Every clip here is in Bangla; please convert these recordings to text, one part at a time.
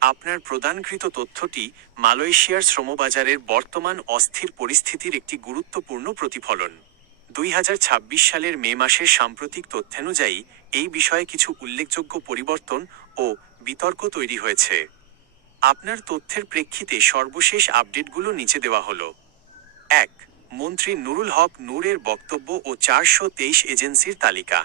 আপনার প্রদানকৃত তথ্যটি মালয়েশিয়ার শ্রমবাজারের বর্তমান অস্থির পরিস্থিতির একটি গুরুত্বপূর্ণ প্রতিফলন। 2026 সালের মে মাসের সাম্প্রতিক তথ্যানুযায়ী এই বিষয়ে কিছু উল্লেখযোগ্য পরিবর্তন ও বিতর্ক তৈরি হয়েছে। আপনার তথ্যের প্রেক্ষিতে সর্বশেষ আপডেটগুলো নিচে দেওয়া হলো। 1. মন্ত্রী নুরুল হক নূরের বক্তব্য ও 423 এজেন্সির তালিকা।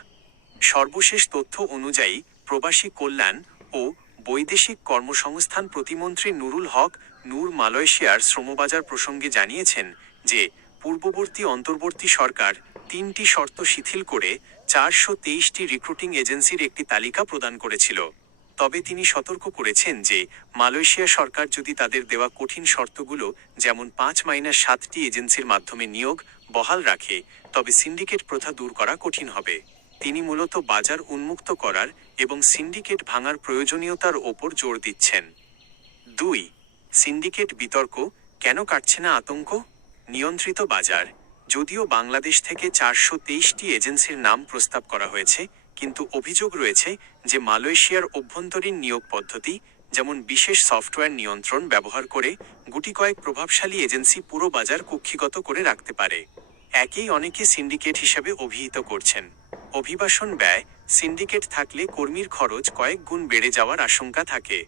সর্বশেষ তথ্য অনুযায়ী প্রবাসী কল্যাণ ও বৈদেশিক কর্মসংস্থান প্রতিমন্ত্রী নুরুল হক নূর মালয়েশিয়ার শ্রমবাজার প্রসঙ্গে জানিয়েছেন যে পূর্ববর্তী অন্তর্বর্তী সরকার 3টি শর্ত শিথিল করে 423টি রিক্রুটিং এজেন্সির একটি তালিকা প্রদান করেছিল। তবে তিনি সতর্ক করেছেন যে মালয়েশিয়া সরকার যদি তাদের দেওয়া কঠিন শর্তগুলো যেমন 5-7টি এজেন্সির মাধ্যমে নিয়োগ বহাল রাখে তবে সিন্ডিকেট প্রথা দূর করা কঠিন হবে। তিনি মূলত বাজার উন্মুক্ত করার এবং সিন্ডিকেট ভাঙার প্রয়োজনীয়তার ওপর জোর দিচ্ছেন। 2. সিন্ডিকেট বিতর্ক কেন কাটছে না আতঙ্ক? নিয়ন্ত্রিত বাজার। যদিও বাংলাদেশ থেকে 423টি এজেন্সির নাম প্রস্তাব করা হয়েছে, কিন্তু অভিযোগ রয়েছে যে মালয়েশিয়ার অভ্যন্তরীণ নিয়োগ পদ্ধতি, যেমন বিশেষ সফটওয়্যার নিয়ন্ত্রণ ব্যবহার করে গুটিকয়েক প্রভাবশালী এজেন্সি পুরো বাজার কুক্ষিগত করে রাখতে পারে। একেই অনেকে সিন্ডিকেট হিসেবে অভিহিত করছেন। অভিবাসন ব্যয়। সিন্ডিকেট থাকলে কর্মীর খরচ কয়েক গুণ বেড়ে যাওয়ার আশঙ্কা থাকে।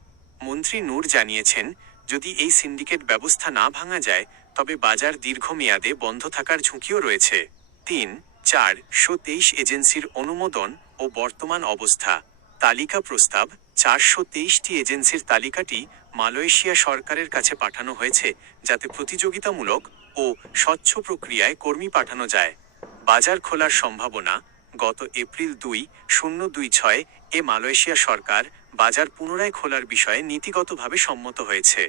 মন্ত্রী নূর জানিয়েছেন, যদি এই সিন্ডিকেট ব্যবস্থা না ভাঙা যায় তবে বাজার দীর্ঘমেয়াদে বন্ধ থাকার ঝুঁকিও রয়েছে। 3-423 এজেন্সির অনুমোদন ও বর্তমান অবস্থা। তালিকা প্রস্তাব। 423টি এজেন্সির তালিকাটি মালয়েশিয়া সরকারের কাছে পাঠানো হয়েছে যাতে প্রতিযোগিতামূলক ও স্বচ্ছ প্রক্রিয়ায় কর্মী পাঠানো যায়। বাজার খোলার সম্ভাবনা। গত এপ্রিল 2026 এ মালয়েশিয়া সরকার বাজার পুনরায় খোলার বিষয়ে নীতিগতভাবে সম্মত হয়েছে।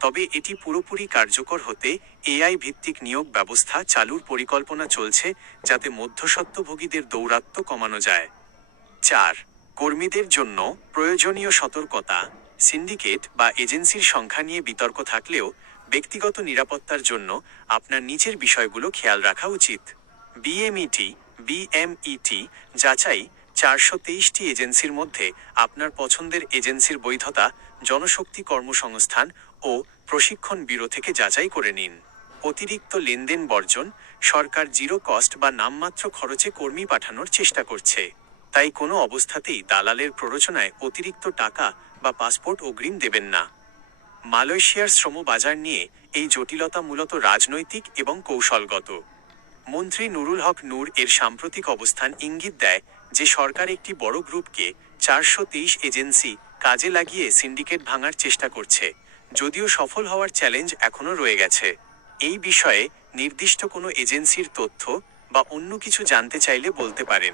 তবে এটি পুরোপুরি কার্যকর হতে এআই ভিত্তিক নিয়োগ ব্যবস্থা চালুর পরিকল্পনা চলছে যাতে মধ্যস্বত্বভোগীদের দৌরাত্ম্য কমানো যায়। 4. কর্মীদের জন্য প্রয়োজনীয় সতর্কতা। সিন্ডিকেট বা এজেন্সির সংখ্যা নিয়ে বিতর্ক থাকলেও ব্যক্তিগত নিরাপত্তার জন্য আপনার নিচের বিষয়গুলো খেয়াল রাখা উচিত। বিএমইটি যাচাই। 423টি এজেন্সির মধ্যে আপনার পছন্দের এজেন্সির বৈধতা জনশক্তি কর্মসংস্থান ও প্রশিক্ষণ ব্যুরো থেকে যাচাই করে নিন। অতিরিক্ত লেনদেন বর্জন। সরকার জিরো কস্ট বা নামমাত্র খরচে কর্মী পাঠানোর চেষ্টা করছে, তাই কোনো অবস্থাতেই দালালের প্ররোচনায় অতিরিক্ত টাকা বা পাসপোর্ট অগ্রিম দেবেন না। মালয়েশিয়ার শ্রম বাজার নিয়ে এই জটিলতা মূলত রাজনৈতিক এবং কৌশলগত। মন্ত্রী নুরুল হক নূর এর সাম্প্রতিক অবস্থান ইঙ্গিত দেয় যে সরকার একটি বড় গ্রুপকে 423 এজেন্সি কাজে লাগিয়ে সিন্ডিকেট ভাঙার চেষ্টা করছে, যদিও সফল হওয়ার চ্যালেঞ্জ এখনও রয়ে গেছে। এই বিষয়ে নির্দিষ্ট কোনো এজেন্সির তথ্য বা অন্য কিছু জানতে চাইলে বলতে পারেন।